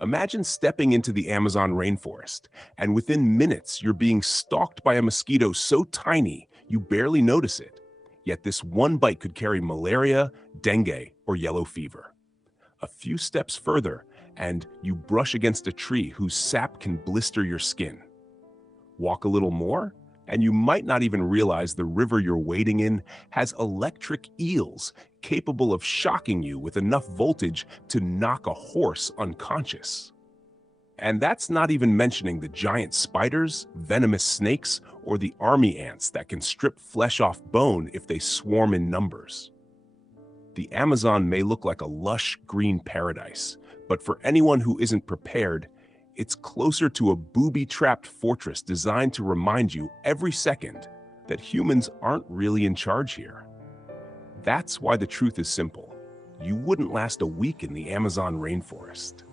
Imagine stepping into the Amazon rainforest, and within minutes, you're being stalked by a mosquito so tiny you barely notice it. Yet this one bite could carry malaria, dengue, or yellow fever. A few steps further, and you brush against a tree whose sap can blister your skin. Walk a little more, and you might not even realize the river you're wading in has electric eels capable of shocking you with enough voltage to knock a horse unconscious. And that's not even mentioning the giant spiders, venomous snakes, or the army ants that can strip flesh off bone if they swarm in numbers. The Amazon may look like a lush green paradise, but for anyone who isn't prepared, it's closer to a booby-trapped fortress designed to remind you every second that humans aren't really in charge here. That's why the truth is simple. You wouldn't last a week in the Amazon rainforest.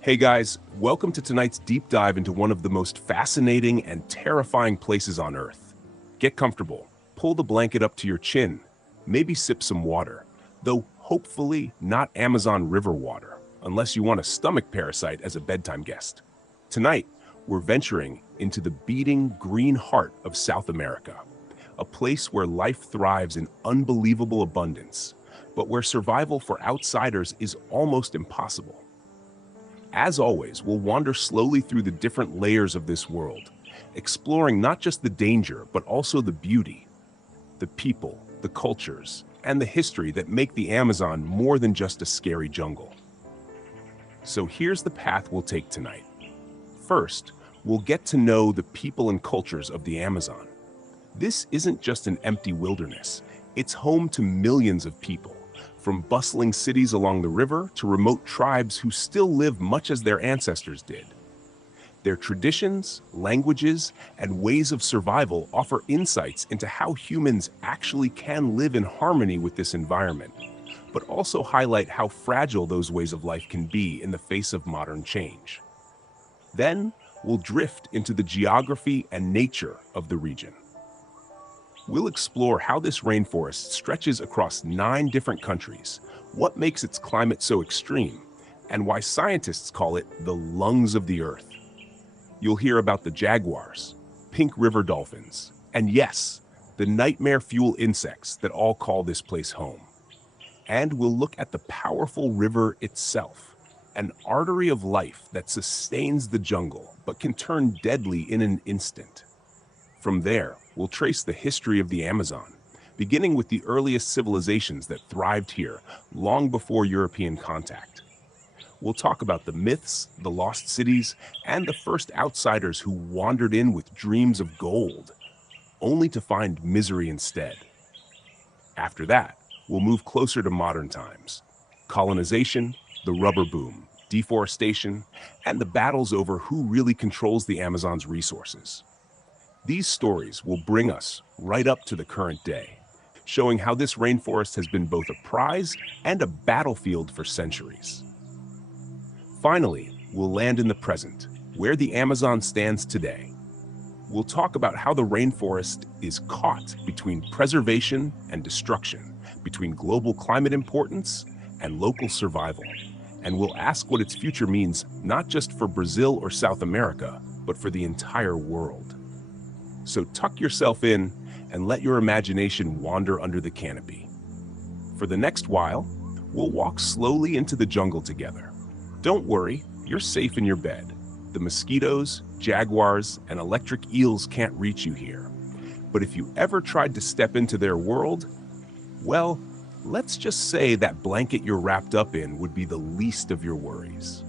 Hey guys, welcome to tonight's deep dive into one of the most fascinating and terrifying places on Earth. Get comfortable, pull the blanket up to your chin, maybe sip some water, though hopefully not Amazon river water, unless you want a stomach parasite as a bedtime guest. Tonight, we're venturing into the beating green heart of South America, a place where life thrives in unbelievable abundance, but where survival for outsiders is almost impossible. As always, we'll wander slowly through the different layers of this world, exploring not just the danger, but also the beauty, the people, the cultures, and the history that make the Amazon more than just a scary jungle. So here's the path we'll take tonight. First, we'll get to know the people and cultures of the Amazon. This isn't just an empty wilderness. It's home to millions of people, from bustling cities along the river to remote tribes who still live much as their ancestors did. Their traditions, languages, and ways of survival offer insights into how humans actually can live in harmony with this environment, but also highlight how fragile those ways of life can be in the face of modern change. Then, we'll drift into the geography and nature of the region. We'll explore how this rainforest stretches across 9 different countries, what makes its climate so extreme, and why scientists call it the lungs of the Earth. You'll hear about the jaguars, pink river dolphins, and yes, the nightmare fuel insects that all call this place home. And we'll look at the powerful river itself, an artery of life that sustains the jungle but can turn deadly in an instant. From there, we'll trace the history of the Amazon, beginning with the earliest civilizations that thrived here long before European contact. We'll talk about the myths, the lost cities, and the first outsiders who wandered in with dreams of gold, only to find misery instead. After that, we'll move closer to modern times. Colonization, the rubber boom, deforestation, and the battles over who really controls the Amazon's resources. These stories will bring us right up to the current day, showing how this rainforest has been both a prize and a battlefield for centuries. Finally, we'll land in the present, where the Amazon stands today. We'll talk about how the rainforest is caught between preservation and destruction, between global climate importance and local survival. And we'll ask what its future means not just for Brazil or South America, but for the entire world. So tuck yourself in and let your imagination wander under the canopy. For the next while, we'll walk slowly into the jungle together. Don't worry, you're safe in your bed. The mosquitoes, jaguars, and electric eels can't reach you here. But if you ever tried to step into their world, well, let's just say that blanket you're wrapped up in would be the least of your worries.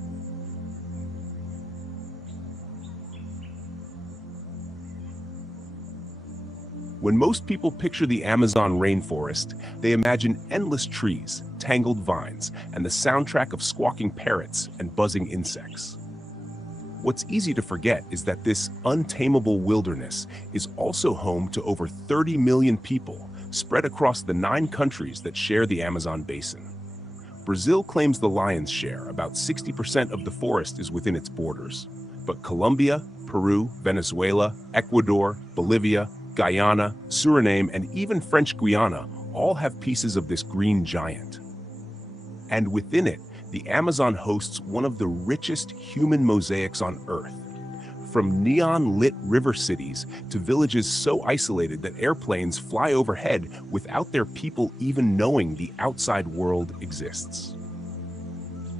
When most people picture the Amazon rainforest, they imagine endless trees, tangled vines, and the soundtrack of squawking parrots and buzzing insects. What's easy to forget is that this untamable wilderness is also home to over 30 million people spread across the 9 countries that share the Amazon basin. Brazil claims the lion's share, about 60% of the forest is within its borders. But Colombia, Peru, Venezuela, Ecuador, Bolivia, Guyana, Suriname, and even French Guiana all have pieces of this green giant. And within it, The Amazon hosts one of the richest human mosaics on Earth. From neon-lit river cities to villages so isolated that airplanes fly overhead without their people even knowing the outside world exists.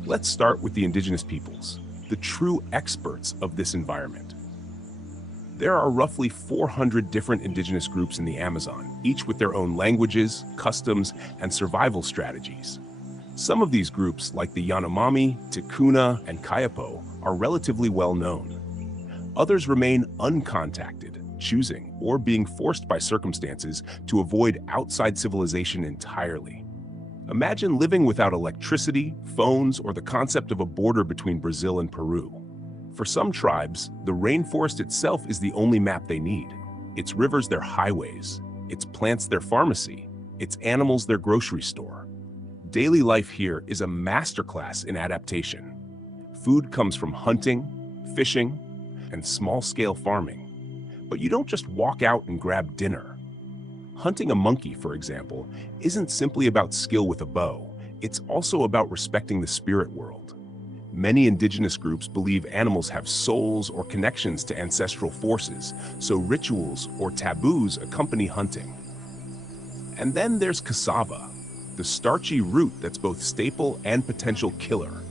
Let's start with the indigenous peoples, the true experts of this environment. There are roughly 400 different indigenous groups in the Amazon, each with their own languages, customs, and survival strategies. Some of these groups, like the Yanomami, Ticuna, and Kayapo, are relatively well known. Others remain uncontacted, choosing or being forced by circumstances to avoid outside civilization entirely. Imagine living without electricity, phones, or the concept of a border between Brazil and Peru. For some tribes, the rainforest itself is the only map they need. Its rivers their highways, its plants their pharmacy, its animals their grocery store. Daily life here is a masterclass in adaptation. Food comes from hunting, fishing, and small-scale farming. But you don't just walk out and grab dinner. Hunting a monkey, for example, isn't simply about skill with a bow. It's also about respecting the spirit world. Many indigenous groups believe animals have souls or connections to ancestral forces, so rituals or taboos accompany hunting. And then there's cassava, the starchy root that's both staple and potential killer.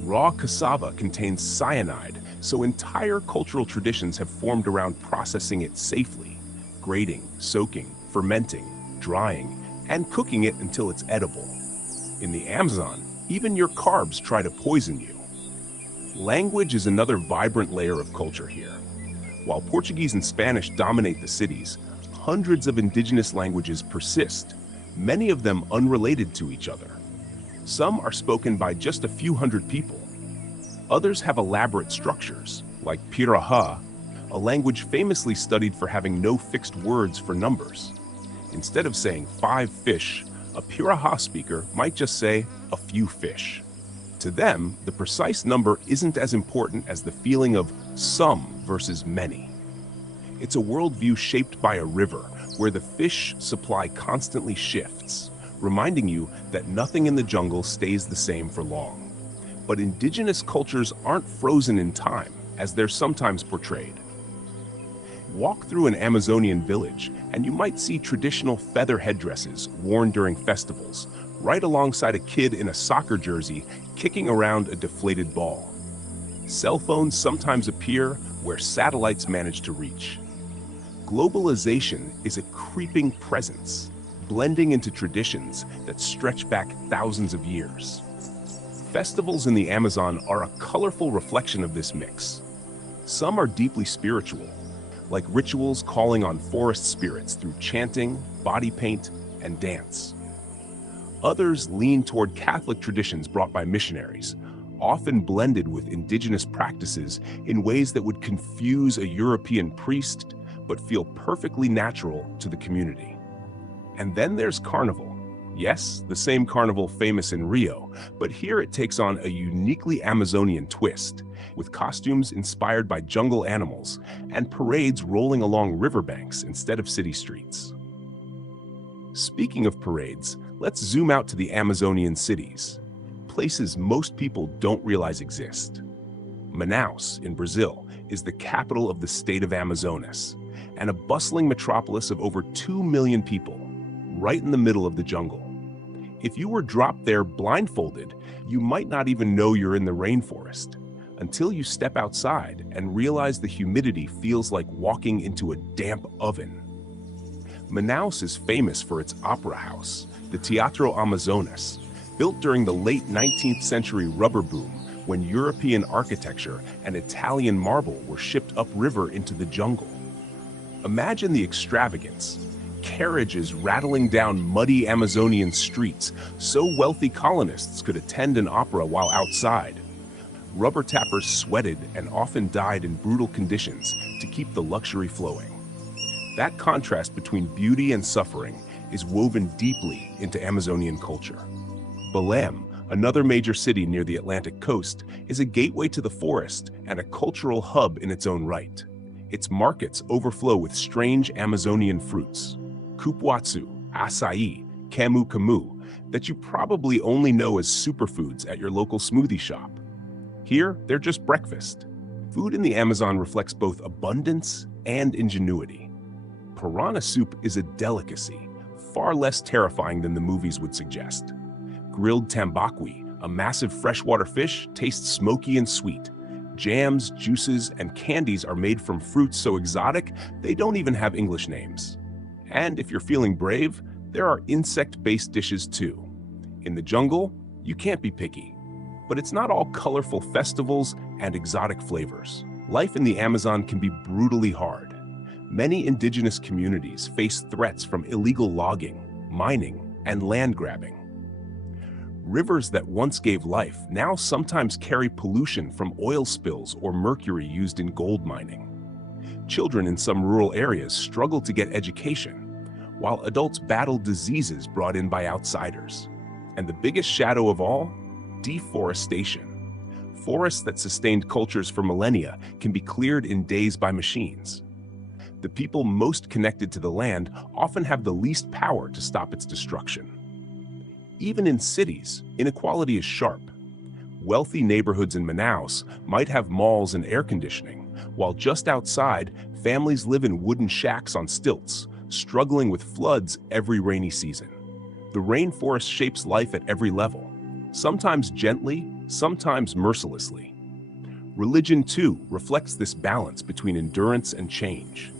Raw cassava contains cyanide, so entire cultural traditions have formed around processing it safely, grating, soaking, fermenting, drying, and cooking it until it's edible. In the Amazon, even your carbs try to poison you. Language is another vibrant layer of culture here. While Portuguese and Spanish dominate the cities, hundreds of indigenous languages persist, many of them unrelated to each other. Some are spoken by just a few hundred people. Others have elaborate structures, like Piraha, a language famously studied for having no fixed words for numbers. Instead of saying 5 fish, a Piraha speaker might just say a few fish. To them, the precise number isn't as important as the feeling of some versus many. It's a worldview shaped by a river, where the fish supply constantly shifts, reminding you that nothing in the jungle stays the same for long. But indigenous cultures aren't frozen in time, as they're sometimes portrayed. Walk through an Amazonian village, and you might see traditional feather headdresses worn during festivals, right alongside a kid in a soccer jersey kicking around a deflated ball. Cell phones sometimes appear where satellites manage to reach. Globalization is a creeping presence, blending into traditions that stretch back thousands of years. Festivals in the Amazon are a colorful reflection of this mix. Some are deeply spiritual, like rituals calling on forest spirits through chanting, body paint, and dance. Others lean toward Catholic traditions brought by missionaries, often blended with indigenous practices in ways that would confuse a European priest but feel perfectly natural to the community. And then there's Carnival. Yes, the same carnival famous in Rio, but here it takes on a uniquely Amazonian twist, with costumes inspired by jungle animals and parades rolling along riverbanks instead of city streets. Speaking of parades, let's zoom out to the Amazonian cities, places most people don't realize exist. Manaus, in Brazil, is the capital of the state of Amazonas, and a bustling metropolis of over 2 million people, right in the middle of the jungle. If you were dropped there blindfolded, you might not even know you're in the rainforest, until you step outside and realize the humidity feels like walking into a damp oven. Manaus is famous for its opera house, the Teatro Amazonas, built during the late 19th century rubber boom when European architecture and Italian marble were shipped upriver into the jungle. Imagine the extravagance. Carriages rattling down muddy Amazonian streets so wealthy colonists could attend an opera while outside. Rubber tappers sweated and often died in brutal conditions to keep the luxury flowing. That contrast between beauty and suffering is woven deeply into Amazonian culture. Belém, another major city near the Atlantic coast, is a gateway to the forest and a cultural hub in its own right. Its markets overflow with strange Amazonian fruits. Cupuaçu, acai, camu camu, that you probably only know as superfoods at your local smoothie shop. Here, they're just breakfast. Food in the Amazon reflects both abundance and ingenuity. Piranha soup is a delicacy, far less terrifying than the movies would suggest. Grilled tambaqui, a massive freshwater fish, tastes smoky and sweet. Jams, juices, and candies are made from fruits so exotic they don't even have English names. And if you're feeling brave, there are insect-based dishes too. In the jungle, you can't be picky. But it's not all colorful festivals and exotic flavors. Life in the Amazon can be brutally hard. Many indigenous communities face threats from illegal logging, mining, and land grabbing. Rivers that once gave life now sometimes carry pollution from oil spills or mercury used in gold mining. Children in some rural areas struggle to get education, while adults battle diseases brought in by outsiders. And the biggest shadow of all? Deforestation. Forests that sustained cultures for millennia can be cleared in days by machines. The people most connected to the land often have the least power to stop its destruction. Even in cities, inequality is sharp. Wealthy neighborhoods in Manaus might have malls and air conditioning, while just outside, families live in wooden shacks on stilts, struggling with floods every rainy season. The rainforest shapes life at every level, sometimes gently, sometimes mercilessly. Religion, too, reflects this balance between endurance and change.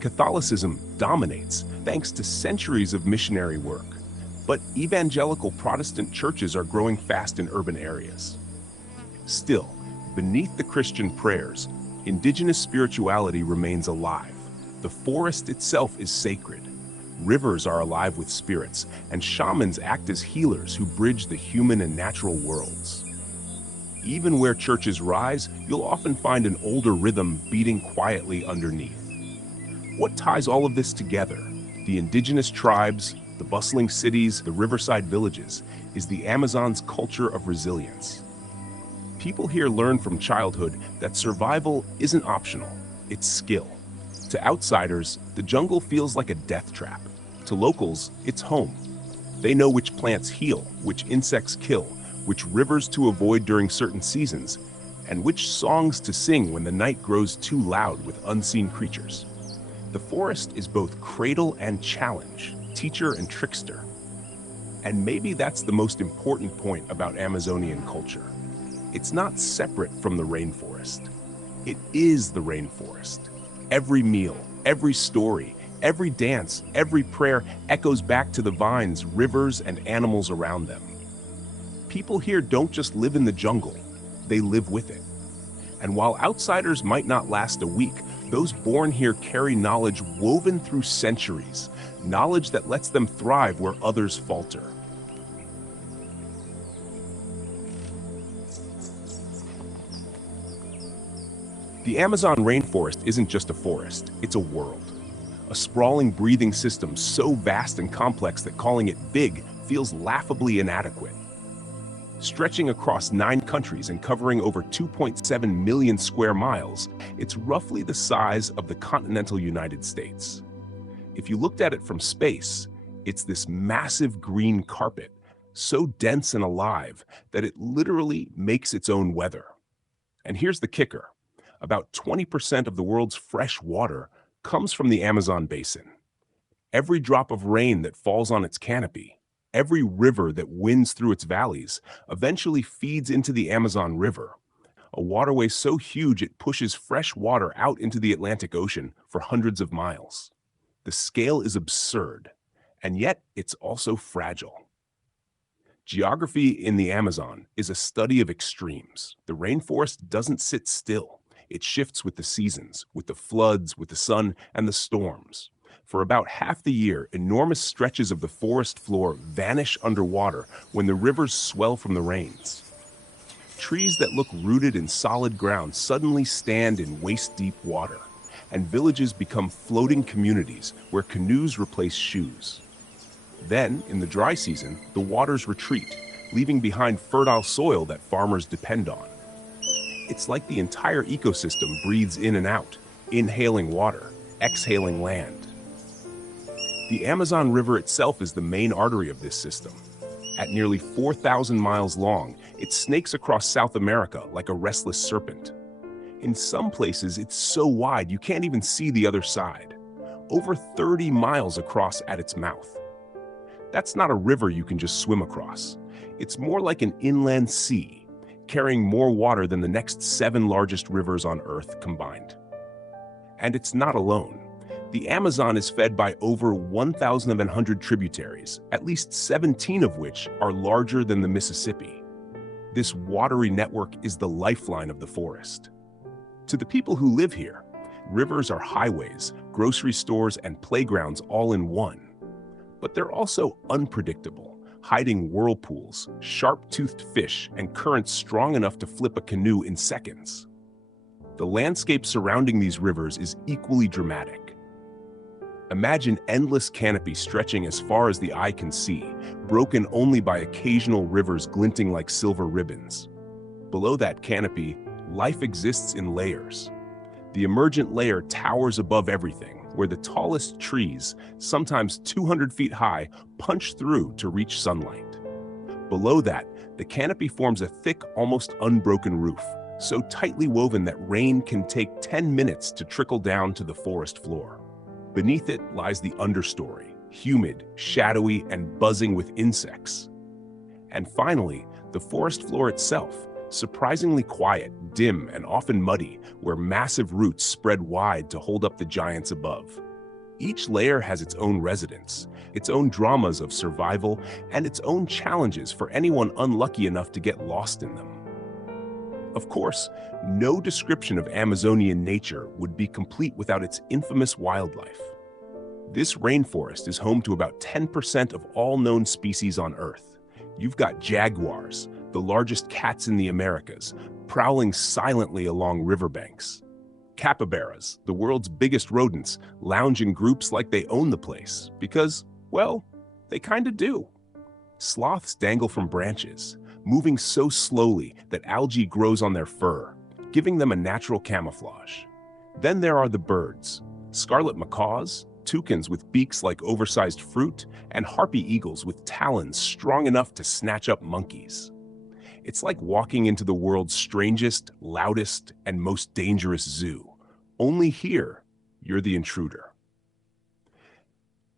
Catholicism dominates thanks to centuries of missionary work, but evangelical Protestant churches are growing fast in urban areas. Still, beneath the Christian prayers, indigenous spirituality remains alive. The forest itself is sacred. Rivers are alive with spirits, and shamans act as healers who bridge the human and natural worlds. Even where churches rise, you'll often find an older rhythm beating quietly underneath. What ties all of this together? The indigenous tribes, the bustling cities, the riverside villages, is the Amazon's culture of resilience. People here learn from childhood that survival isn't optional, it's skill. To outsiders, the jungle feels like a death trap. To locals, it's home. They know which plants heal, which insects kill, which rivers to avoid during certain seasons, and which songs to sing when the night grows too loud with unseen creatures. The forest is both cradle and challenge, teacher and trickster. And maybe that's the most important point about Amazonian culture. It's not separate from the rainforest. It is the rainforest. Every meal, every story, every dance, every prayer echoes back to the vines, rivers, and animals around them. People here don't just live in the jungle, they live with it. And while outsiders might not last a week, those born here carry knowledge woven through centuries, knowledge that lets them thrive where others falter. The Amazon rainforest isn't just a forest, it's a world. A sprawling breathing system so vast and complex that calling it big feels laughably inadequate. Stretching across 9 countries and covering over 2.7 million square miles, it's roughly the size of the continental United States. If you looked at it from space, it's this massive green carpet, so dense and alive that it literally makes its own weather. And here's the kicker. About 20% of the world's fresh water comes from the Amazon basin. Every drop of rain that falls on its canopy, every river that winds through its valleys, eventually feeds into the Amazon River, a waterway so huge it pushes fresh water out into the Atlantic Ocean for hundreds of miles. The scale is absurd, and yet it's also fragile. Geography in the Amazon is a study of extremes. The rainforest doesn't sit still. It shifts with the seasons, with the floods, with the sun, and the storms. For about half the year, enormous stretches of the forest floor vanish underwater when the rivers swell from the rains. Trees that look rooted in solid ground suddenly stand in waist-deep water, and villages become floating communities where canoes replace shoes. Then, in the dry season, the waters retreat, leaving behind fertile soil that farmers depend on. It's like the entire ecosystem breathes in and out, inhaling water, exhaling land. The Amazon River itself is the main artery of this system. At nearly 4,000 miles long, it snakes across South America like a restless serpent. In some places, it's so wide you can't even see the other side. Over 30 miles across at its mouth. That's not a river you can just swim across. It's more like an inland sea, carrying more water than the next 7 largest rivers on Earth combined. And it's not alone. The Amazon is fed by over 1,100 tributaries, at least 17 of which are larger than the Mississippi. This watery network is the lifeline of the forest. To the people who live here, rivers are highways, grocery stores, and playgrounds all in one. But they're also unpredictable, hiding whirlpools, sharp-toothed fish, and currents strong enough to flip a canoe in seconds. The landscape surrounding these rivers is equally dramatic. Imagine endless canopy stretching as far as the eye can see, broken only by occasional rivers glinting like silver ribbons. Below that canopy, life exists in layers. The emergent layer towers above everything, where the tallest trees, sometimes 200 feet high, punch through to reach sunlight. Below that, the canopy forms a thick, almost unbroken roof, so tightly woven that rain can take 10 minutes to trickle down to the forest floor. Beneath it lies the understory, humid, shadowy, and buzzing with insects. And finally, the forest floor itself, surprisingly quiet, dim, and often muddy, where massive roots spread wide to hold up the giants above. Each layer has its own residents, its own dramas of survival, and its own challenges for anyone unlucky enough to get lost in them. Of course, no description of Amazonian nature would be complete without its infamous wildlife. This rainforest is home to about 10% of all known species on Earth. You've got jaguars, the largest cats in the Americas, prowling silently along riverbanks. Capybaras, the world's biggest rodents, lounge in groups like they own the place, because, well, they kinda do. Sloths dangle from branches, moving so slowly that algae grows on their fur, giving them a natural camouflage. Then there are the birds, scarlet macaws, toucans with beaks like oversized fruit, and harpy eagles with talons strong enough to snatch up monkeys. It's like walking into the world's strangest, loudest, and most dangerous zoo. Only here, you're the intruder.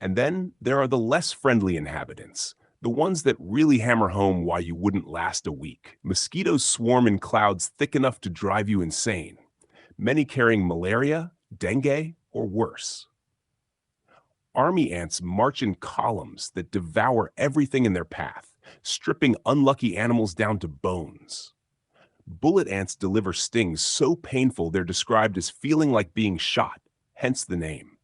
And then there are the less friendly inhabitants, the ones that really hammer home why you wouldn't last a week. Mosquitoes swarm in clouds thick enough to drive you insane, many carrying malaria, dengue, or worse. Army ants march in columns that devour everything in their path, stripping unlucky animals down to bones. Bullet ants deliver stings so painful they're described as feeling like being shot, hence the name.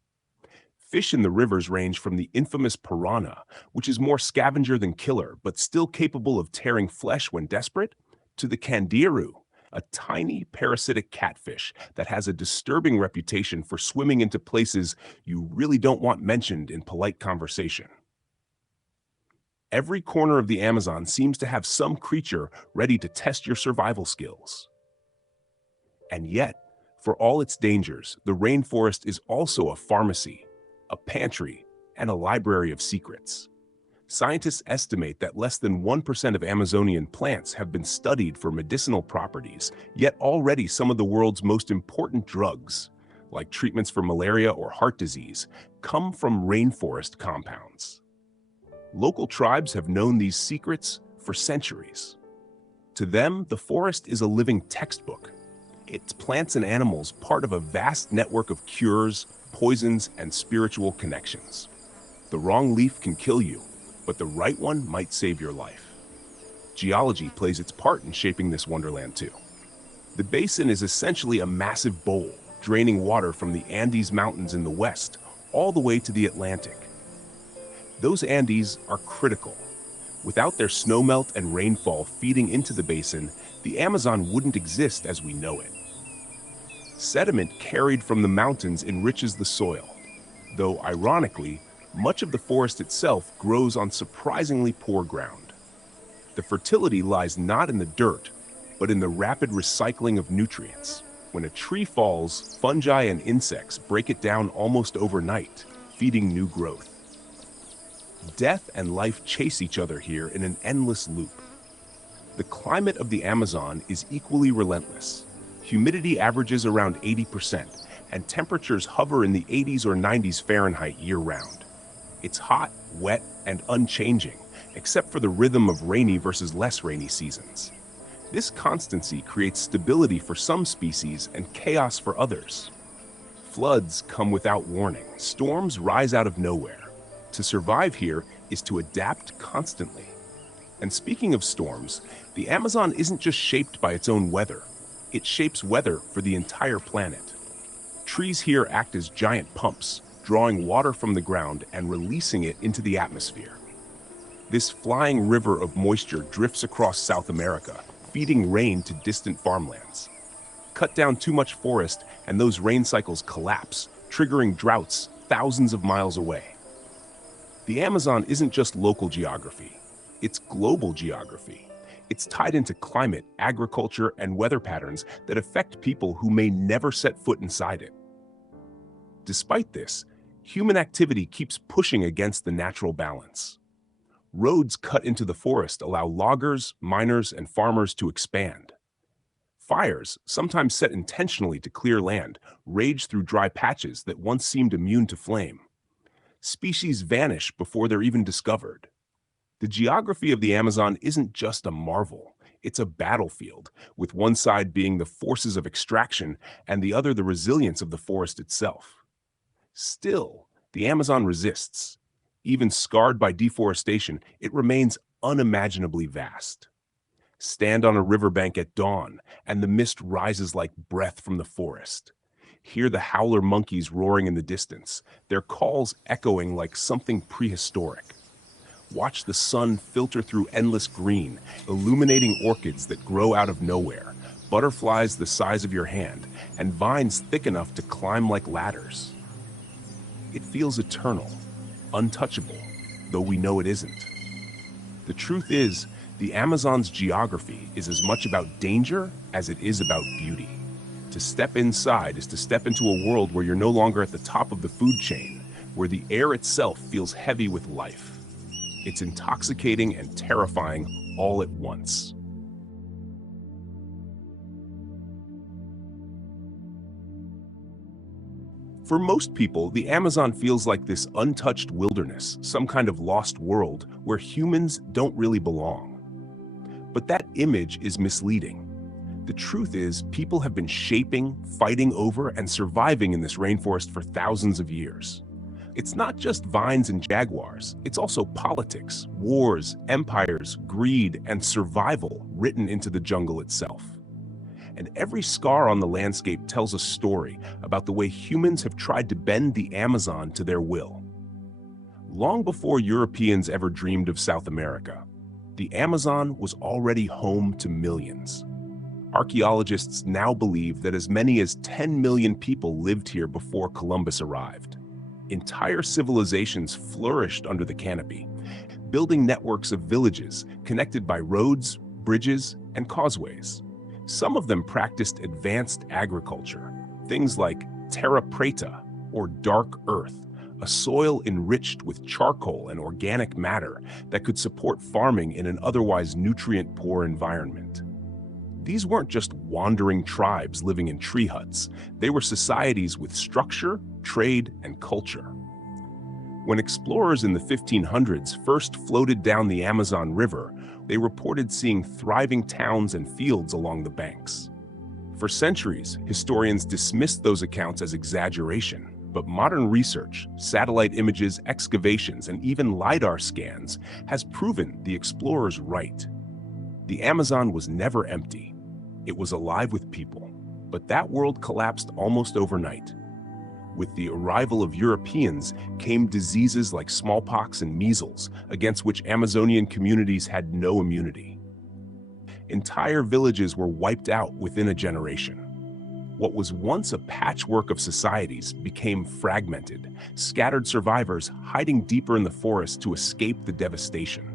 Fish in the rivers range from the infamous piranha, which is more scavenger than killer, but still capable of tearing flesh when desperate, to the candiru, a tiny parasitic catfish that has a disturbing reputation for swimming into places you really don't want mentioned in polite conversation. Every corner of the Amazon seems to have some creature ready to test your survival skills. And yet, for all its dangers, the rainforest is also a pharmacy, a pantry, and a library of secrets. Scientists estimate that less than 1% of Amazonian plants have been studied for medicinal properties, yet already some of the world's most important drugs, like treatments for malaria or heart disease, come from rainforest compounds. Local tribes have known these secrets for centuries. To them, the forest is a living textbook. It's plants and animals part of a vast network of cures, poisons, and spiritual connections. The wrong leaf can kill you, but the right one might save your life. Geology plays its part in shaping this wonderland too. The basin is essentially a massive bowl, draining water from the Andes Mountains in the west, all the way to the Atlantic. Those Andes are critical. Without their snowmelt and rainfall feeding into the basin, the Amazon wouldn't exist as we know it. Sediment carried from the mountains enriches the soil, though ironically, much of the forest itself grows on surprisingly poor ground. The fertility lies not in the dirt, but in the rapid recycling of nutrients. When a tree falls, fungi and insects break it down almost overnight, feeding new growth. Death and life chase each other here in an endless loop. The climate of the Amazon is equally relentless. Humidity averages around 80%, and temperatures hover in the 80s or 90s Fahrenheit year-round. It's hot, wet, and unchanging, except for the rhythm of rainy versus less rainy seasons. This constancy creates stability for some species and chaos for others. Floods come without warning. Storms rise out of nowhere. To survive here is to adapt constantly. And speaking of storms, the Amazon isn't just shaped by its own weather. It shapes weather for the entire planet. Trees here act as giant pumps, drawing water from the ground and releasing it into the atmosphere. This flying river of moisture drifts across South America, feeding rain to distant farmlands. Cut down too much forest and those rain cycles collapse, triggering droughts thousands of miles away. The Amazon isn't just local geography, it's global geography. It's tied into climate, agriculture, and weather patterns that affect people who may never set foot inside it. Despite this, human activity keeps pushing against the natural balance. Roads cut into the forest allow loggers, miners, and farmers to expand. Fires, sometimes set intentionally to clear land, rage through dry patches that once seemed immune to flame. Species vanish before they're even discovered. The geography of the Amazon isn't just a marvel, it's a battlefield, with one side being the forces of extraction and the other the resilience of the forest itself. Still, the Amazon resists. Even scarred by deforestation, it remains unimaginably vast. Stand on a riverbank at dawn, and the mist rises like breath from the forest. Hear the howler monkeys roaring in the distance, their calls echoing like something prehistoric. Watch the sun filter through endless green, illuminating orchids that grow out of nowhere, butterflies the size of your hand, and vines thick enough to climb like ladders. It feels eternal, untouchable, though we know it isn't. The truth is, the Amazon's geography is as much about danger as it is about beauty. To step inside is to step into a world where you're no longer at the top of the food chain, where the air itself feels heavy with life. It's intoxicating and terrifying all at once. For most people, the Amazon feels like this untouched wilderness, some kind of lost world where humans don't really belong. But that image is misleading. The truth is, people have been shaping, fighting over, and surviving in this rainforest for thousands of years. It's not just vines and jaguars, it's also politics, wars, empires, greed, and survival written into the jungle itself. And every scar on the landscape tells a story about the way humans have tried to bend the Amazon to their will. Long before Europeans ever dreamed of South America, the Amazon was already home to millions. Archaeologists now believe that as many as 10 million people lived here before Columbus arrived. Entire civilizations flourished under the canopy, building networks of villages connected by roads, bridges, and causeways. Some of them practiced advanced agriculture, things like terra preta, or dark earth, a soil enriched with charcoal and organic matter that could support farming in an otherwise nutrient-poor environment. These weren't just wandering tribes living in tree huts. They were societies with structure, trade, and culture. When explorers in the 1500s first floated down the Amazon River, they reported seeing thriving towns and fields along the banks. For centuries, historians dismissed those accounts as exaggeration, but modern research, satellite images, excavations, and even LiDAR scans has proven the explorers right. The Amazon was never empty. It was alive with people, but that world collapsed almost overnight. With the arrival of Europeans came diseases like smallpox and measles, against which Amazonian communities had no immunity. Entire villages were wiped out within a generation. What was once a patchwork of societies became fragmented, scattered survivors hiding deeper in the forest to escape the devastation.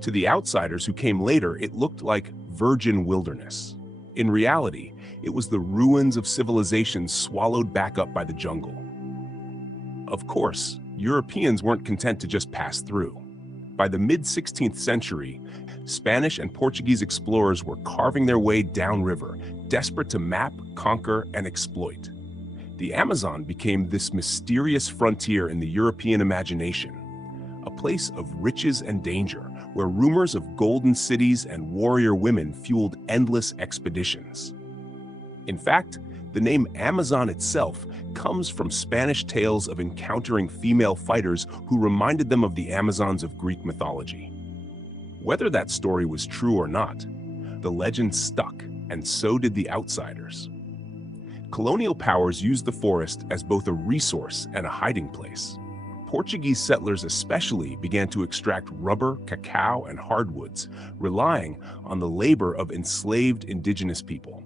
To the outsiders who came later, it looked like virgin wilderness. In reality, it was the ruins of civilizations swallowed back up by the jungle. Of course, Europeans weren't content to just pass through. By the mid-16th century, Spanish and Portuguese explorers were carving their way downriver, desperate to map, conquer, and exploit. The Amazon became this mysterious frontier in the European imagination, a place of riches and danger, where rumors of golden cities and warrior women fueled endless expeditions. In fact, the name Amazon itself comes from Spanish tales of encountering female fighters who reminded them of the Amazons of Greek mythology. Whether that story was true or not, the legend stuck, and so did the outsiders. Colonial powers used the forest as both a resource and a hiding place. Portuguese settlers especially began to extract rubber, cacao, and hardwoods, relying on the labor of enslaved indigenous people.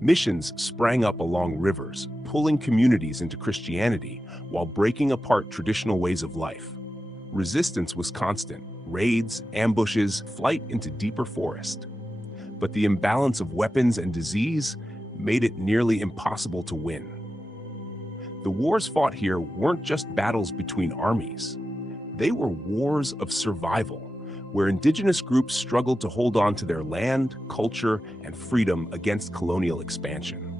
Missions sprang up along rivers, pulling communities into Christianity while breaking apart traditional ways of life. Resistance was constant: raids, ambushes, flight into deeper forest. But the imbalance of weapons and disease made it nearly impossible to win. The wars fought here weren't just battles between armies. They were wars of survival, where indigenous groups struggled to hold on to their land, culture, and freedom against colonial expansion.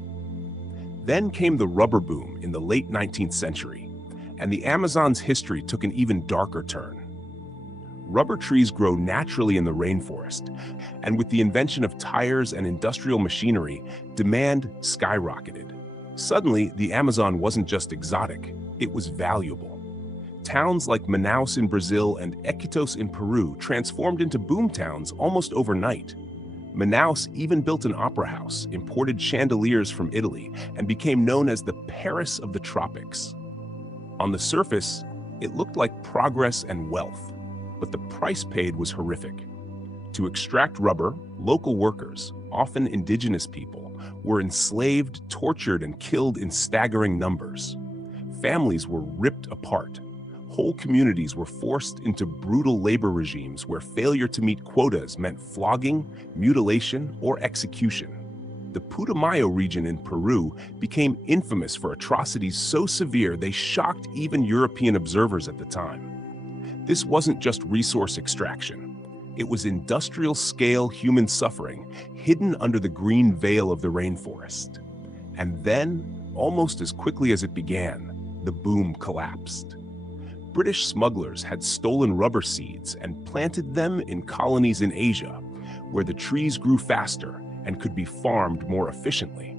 Then came the rubber boom in the late 19th century, and the Amazon's history took an even darker turn. Rubber trees grow naturally in the rainforest, and with the invention of tires and industrial machinery, demand skyrocketed. Suddenly, the Amazon wasn't just exotic, it was valuable. Towns like Manaus in Brazil and Iquitos in Peru transformed into boom towns almost overnight. Manaus even built an opera house, imported chandeliers from Italy, and became known as the Paris of the tropics. On the surface, it looked like progress and wealth, but the price paid was horrific. To extract rubber, local workers, often indigenous people, were enslaved, tortured, and killed in staggering numbers. Families were ripped apart. Whole communities were forced into brutal labor regimes where failure to meet quotas meant flogging, mutilation, or execution. The Putumayo region in Peru became infamous for atrocities so severe they shocked even European observers at the time. This wasn't just resource extraction. It was industrial-scale human suffering hidden under the green veil of the rainforest. And then, almost as quickly as it began, the boom collapsed. British smugglers had stolen rubber seeds and planted them in colonies in Asia, where the trees grew faster and could be farmed more efficiently.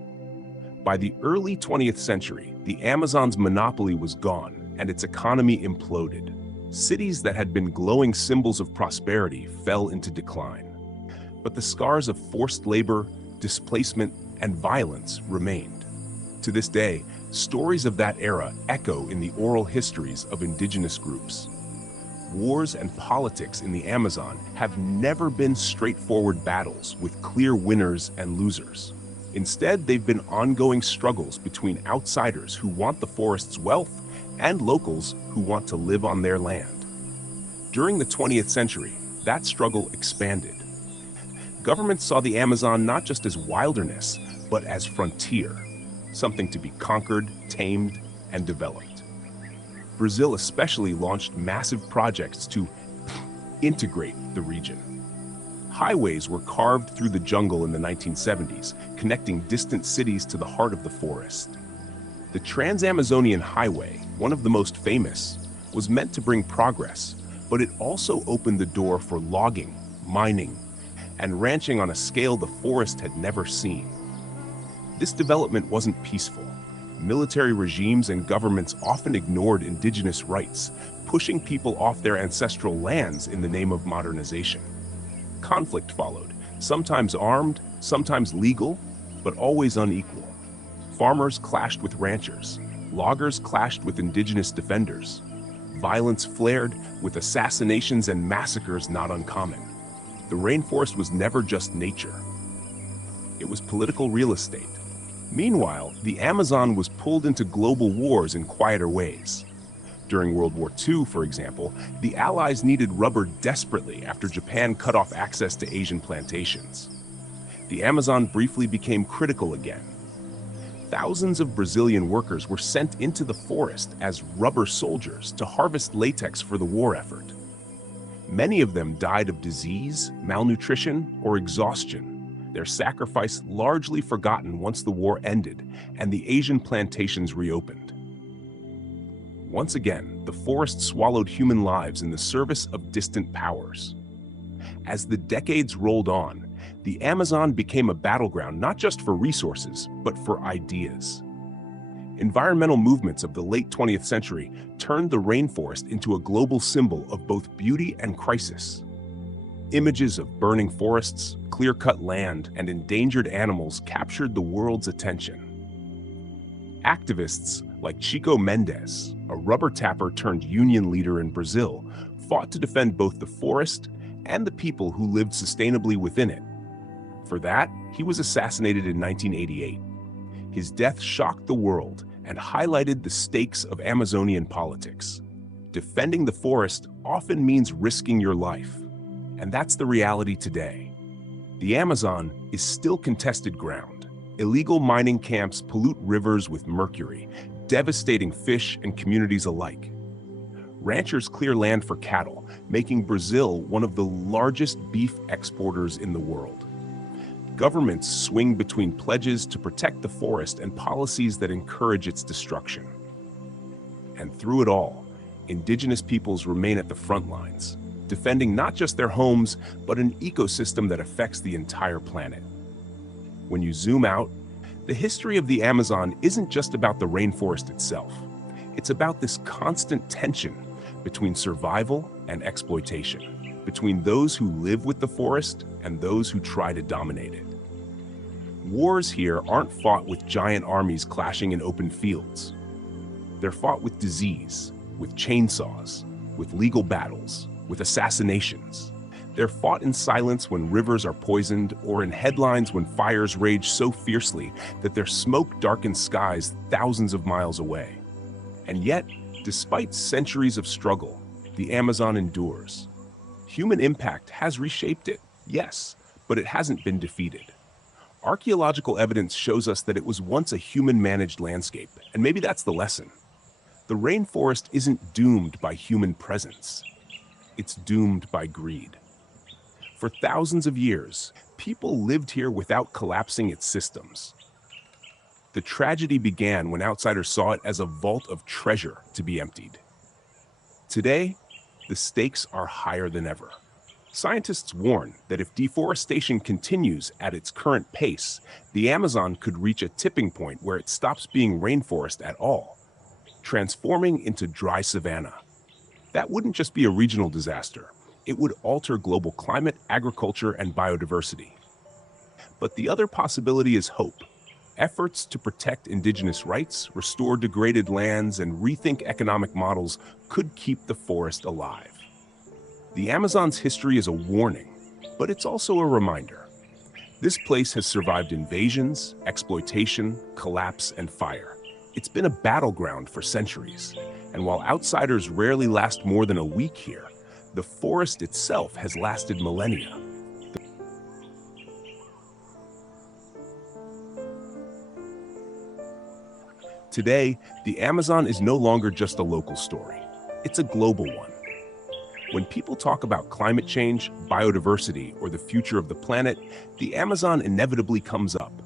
By the early 20th century, the Amazon's monopoly was gone and its economy imploded. Cities that had been glowing symbols of prosperity fell into decline. But the scars of forced labor, displacement, and violence remained. To this day, stories of that era echo in the oral histories of indigenous groups. Wars and politics in the Amazon have never been straightforward battles with clear winners and losers. Instead, they've been ongoing struggles between outsiders who want the forest's wealth and locals who want to live on their land. During the 20th century, that struggle expanded. Governments saw the Amazon not just as wilderness, but as frontier, something to be conquered, tamed, and developed. Brazil especially launched massive projects to integrate the region. Highways were carved through the jungle in the 1970s, connecting distant cities to the heart of the forest. The Trans-Amazonian Highway, one of the most famous, was meant to bring progress, but it also opened the door for logging, mining, and ranching on a scale the forest had never seen. This development wasn't peaceful. Military regimes and governments often ignored indigenous rights, pushing people off their ancestral lands in the name of modernization. Conflict followed, sometimes armed, sometimes legal, but always unequal. Farmers clashed with ranchers, loggers clashed with indigenous defenders. Violence flared, with assassinations and massacres not uncommon. The rainforest was never just nature. It was political real estate. Meanwhile, the Amazon was pulled into global wars in quieter ways. During World War II, for example, the Allies needed rubber desperately after Japan cut off access to Asian plantations. The Amazon briefly became critical again. Thousands of Brazilian workers were sent into the forest as rubber soldiers to harvest latex for the war effort. Many of them died of disease, malnutrition, or exhaustion, their sacrifice largely forgotten once the war ended and the Asian plantations reopened. Once again, the forest swallowed human lives in the service of distant powers. As the decades rolled on, the Amazon became a battleground not just for resources, but for ideas. Environmental movements of the late 20th century turned the rainforest into a global symbol of both beauty and crisis. Images of burning forests, clear-cut land, and endangered animals captured the world's attention. Activists like Chico Mendes, a rubber tapper turned union leader in Brazil, fought to defend both the forest and the people who lived sustainably within it. For that, he was assassinated in 1988. His death shocked the world and highlighted the stakes of Amazonian politics. Defending the forest often means risking your life, and that's the reality today. The Amazon is still contested ground. Illegal mining camps pollute rivers with mercury, devastating fish and communities alike. Ranchers clear land for cattle, making Brazil one of the largest beef exporters in the world. Governments swing between pledges to protect the forest and policies that encourage its destruction. And through it all, indigenous peoples remain at the front lines, defending not just their homes, but an ecosystem that affects the entire planet. When you zoom out, the history of the Amazon isn't just about the rainforest itself. It's about this constant tension between survival and exploitation, between those who live with the forest and those who try to dominate it. Wars here aren't fought with giant armies clashing in open fields. They're fought with disease, with chainsaws, with legal battles, with assassinations. They're fought in silence when rivers are poisoned, or in headlines when fires rage so fiercely that their smoke darkens skies thousands of miles away. And yet, despite centuries of struggle, the Amazon endures. Human impact has reshaped it, yes, but it hasn't been defeated. Archaeological evidence shows us that it was once a human-managed landscape, and maybe that's the lesson. The rainforest isn't doomed by human presence. It's doomed by greed. For thousands of years, people lived here without collapsing its systems. The tragedy began when outsiders saw it as a vault of treasure to be emptied. Today, the stakes are higher than ever. Scientists warn that if deforestation continues at its current pace, the Amazon could reach a tipping point where it stops being rainforest at all, transforming into dry savanna. That wouldn't just be a regional disaster. It would alter global climate, agriculture, and biodiversity. But the other possibility is hope. Efforts to protect indigenous rights, restore degraded lands, and rethink economic models could keep the forest alive. The Amazon's history is a warning, but it's also a reminder. This place has survived invasions, exploitation, collapse, and fire. It's been a battleground for centuries, and while outsiders rarely last more than a week here, the forest itself has lasted millennia. Today, the Amazon is no longer just a local story. It's a global one. When people talk about climate change, biodiversity, or the future of the planet, the Amazon inevitably comes up.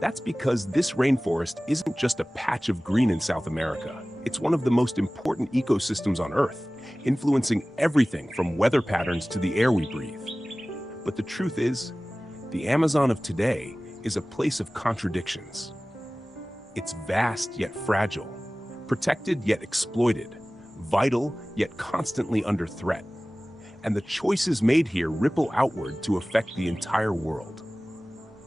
That's because this rainforest isn't just a patch of green in South America. It's one of the most important ecosystems on Earth, influencing everything from weather patterns to the air we breathe. But the truth is, the Amazon of today is a place of contradictions. It's vast yet fragile, protected yet exploited, vital yet constantly under threat. And the choices made here ripple outward to affect the entire world.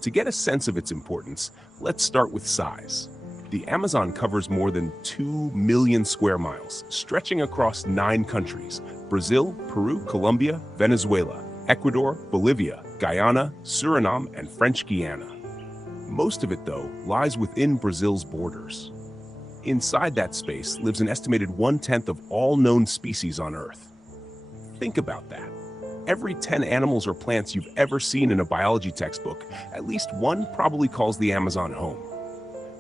To get a sense of its importance, let's start with size. The Amazon covers more than 2 million square miles, stretching across 9 countries: Brazil, Peru, Colombia, Venezuela, Ecuador, Bolivia, Guyana, Suriname, and French Guiana. Most of it, though, lies within Brazil's borders. Inside that space lives an estimated 1/10 of all known species on Earth. Think about that. Every 10 animals or plants you've ever seen in a biology textbook, at least one probably calls the Amazon home.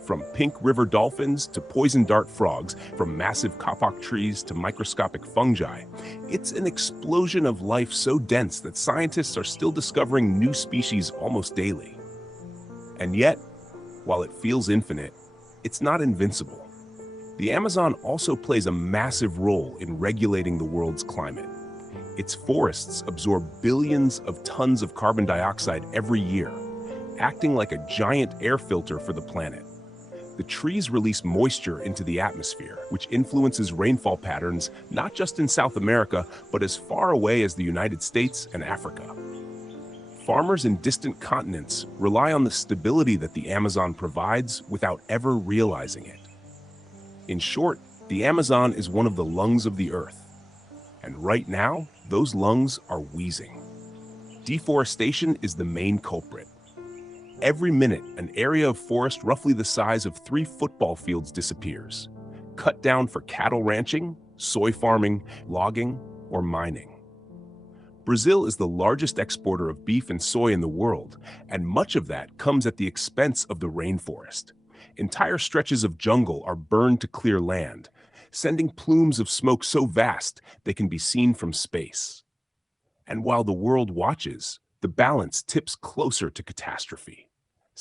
From pink river dolphins to poison dart frogs, from massive kapok trees to microscopic fungi, it's an explosion of life so dense that scientists are still discovering new species almost daily. And yet, while it feels infinite, it's not invincible. The Amazon also plays a massive role in regulating the world's climate. Its forests absorb billions of tons of carbon dioxide every year, acting like a giant air filter for the planet. The trees release moisture into the atmosphere, which influences rainfall patterns not just in South America, but as far away as the United States and Africa. Farmers in distant continents rely on the stability that the Amazon provides without ever realizing it. In short, the Amazon is one of the lungs of the earth. And right now, those lungs are wheezing. Deforestation is the main culprit. Every minute, an area of forest roughly the size of 3 football fields disappears, cut down for cattle ranching, soy farming, logging, or mining. Brazil is the largest exporter of beef and soy in the world, and much of that comes at the expense of the rainforest. Entire stretches of jungle are burned to clear land, sending plumes of smoke so vast they can be seen from space. And while the world watches, the balance tips closer to catastrophe.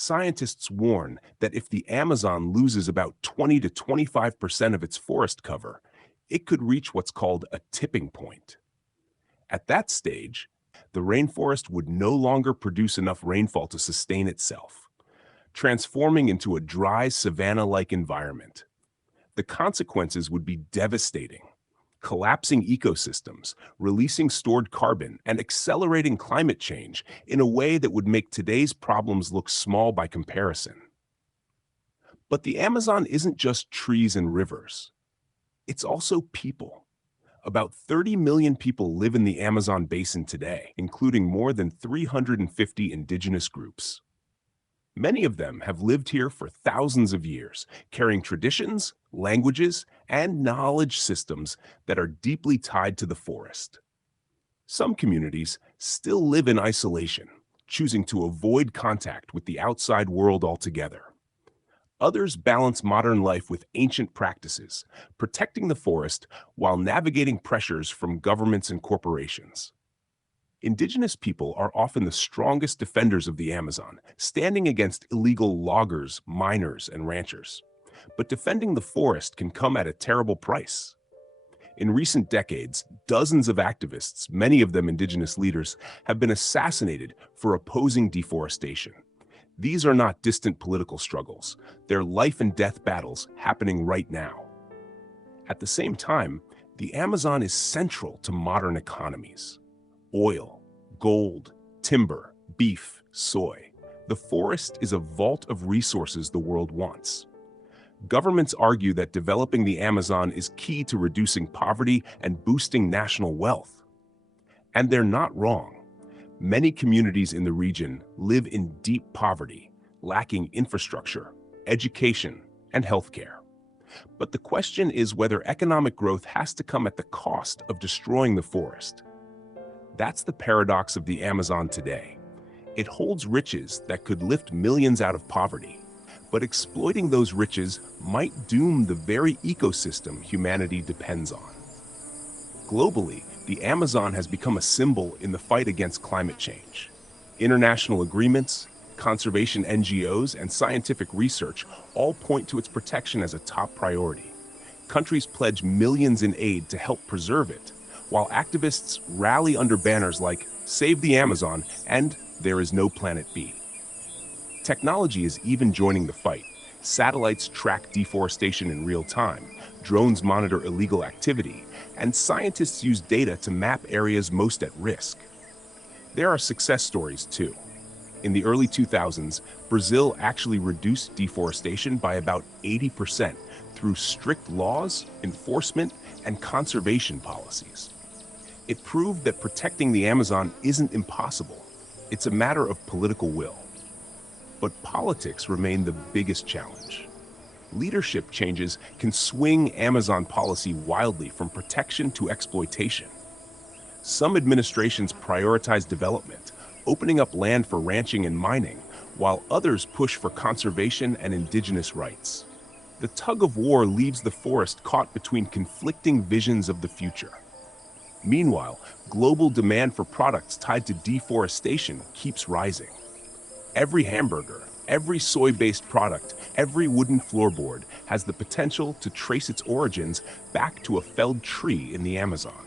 Scientists warn that if the Amazon loses about 20 to 25% of its forest cover, it could reach what's called a tipping point. At that stage, the rainforest would no longer produce enough rainfall to sustain itself, transforming into a dry savanna-like environment. The consequences would be devastating: collapsing ecosystems, releasing stored carbon, and accelerating climate change in a way that would make today's problems look small by comparison. But the Amazon isn't just trees and rivers. It's also people. About 30 million people live in the Amazon basin today, including more than 350 indigenous groups. Many of them have lived here for thousands of years, carrying traditions, languages, and knowledge systems that are deeply tied to the forest. Some communities still live in isolation, choosing to avoid contact with the outside world altogether. Others balance modern life with ancient practices, protecting the forest while navigating pressures from governments and corporations. Indigenous people are often the strongest defenders of the Amazon, standing against illegal loggers, miners, and ranchers. But defending the forest can come at a terrible price. In recent decades, dozens of activists, many of them indigenous leaders, have been assassinated for opposing deforestation. These are not distant political struggles. They're life and death battles happening right now. At the same time, the Amazon is central to modern economies. Oil, gold, timber, beef, soy. The forest is a vault of resources the world wants. Governments argue that developing the Amazon is key to reducing poverty and boosting national wealth. And they're not wrong. Many communities in the region live in deep poverty, lacking infrastructure, education, and healthcare. But the question is whether economic growth has to come at the cost of destroying the forest. That's the paradox of the Amazon today. It holds riches that could lift millions out of poverty, but exploiting those riches might doom the very ecosystem humanity depends on. Globally, the Amazon has become a symbol in the fight against climate change. International agreements, conservation NGOs, and scientific research all point to its protection as a top priority. Countries pledge millions in aid to help preserve it, while activists rally under banners like "Save the Amazon" and "There is no Planet B." Technology is even joining the fight. Satellites track deforestation in real time, drones monitor illegal activity, and scientists use data to map areas most at risk. There are success stories too. In the early 2000s, Brazil actually reduced deforestation by about 80% through strict laws, enforcement, and conservation policies. It proved that protecting the Amazon isn't impossible. It's a matter of political will. But politics remain the biggest challenge. Leadership changes can swing Amazon policy wildly from protection to exploitation. Some administrations prioritize development, opening up land for ranching and mining, while others push for conservation and indigenous rights. The tug of war leaves the forest caught between conflicting visions of the future. Meanwhile, global demand for products tied to deforestation keeps rising. Every hamburger, every soy-based product, every wooden floorboard has the potential to trace its origins back to a felled tree in the Amazon.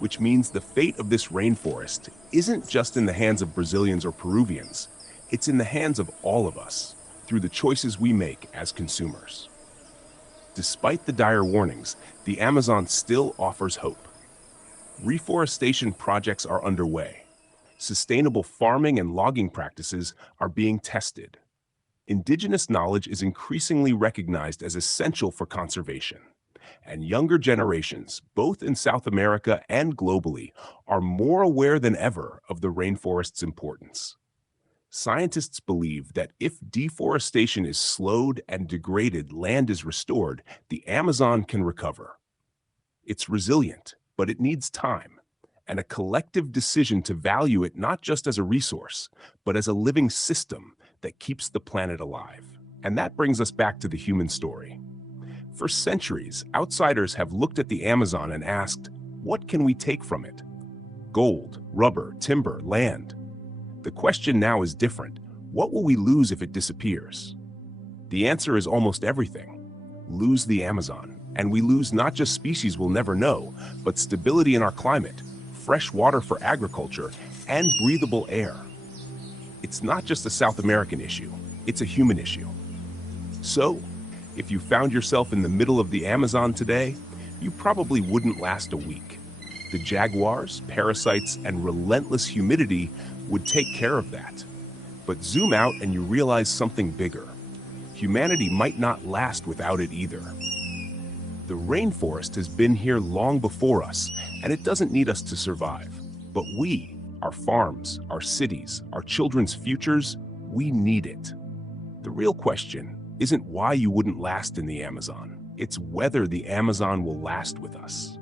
Which means the fate of this rainforest isn't just in the hands of Brazilians or Peruvians, it's in the hands of all of us, through the choices we make as consumers. Despite the dire warnings, the Amazon still offers hope. Reforestation projects are underway. Sustainable farming and logging practices are being tested. Indigenous knowledge is increasingly recognized as essential for conservation. And younger generations, both in South America and globally, are more aware than ever of the rainforest's importance. Scientists believe that if deforestation is slowed and degraded land is restored, the Amazon can recover. It's resilient, but it needs time and a collective decision to value it not just as a resource, but as a living system that keeps the planet alive. And that brings us back to the human story. For centuries, outsiders have looked at the Amazon and asked, what can we take from it? Gold, rubber, timber, land. The question now is different. What will we lose if it disappears? The answer is almost everything. Lose the Amazon. And we lose not just species we'll never know, but stability in our climate, fresh water for agriculture, and breathable air. It's not just a South American issue, it's a human issue. So, if you found yourself in the middle of the Amazon today, you probably wouldn't last a week. The jaguars, parasites, and relentless humidity would take care of that. But zoom out and you realize something bigger. Humanity might not last without it either. The rainforest has been here long before us, and it doesn't need us to survive. But we, our farms, our cities, our children's futures, we need it. The real question isn't why you wouldn't last in the Amazon. It's whether the Amazon will last with us.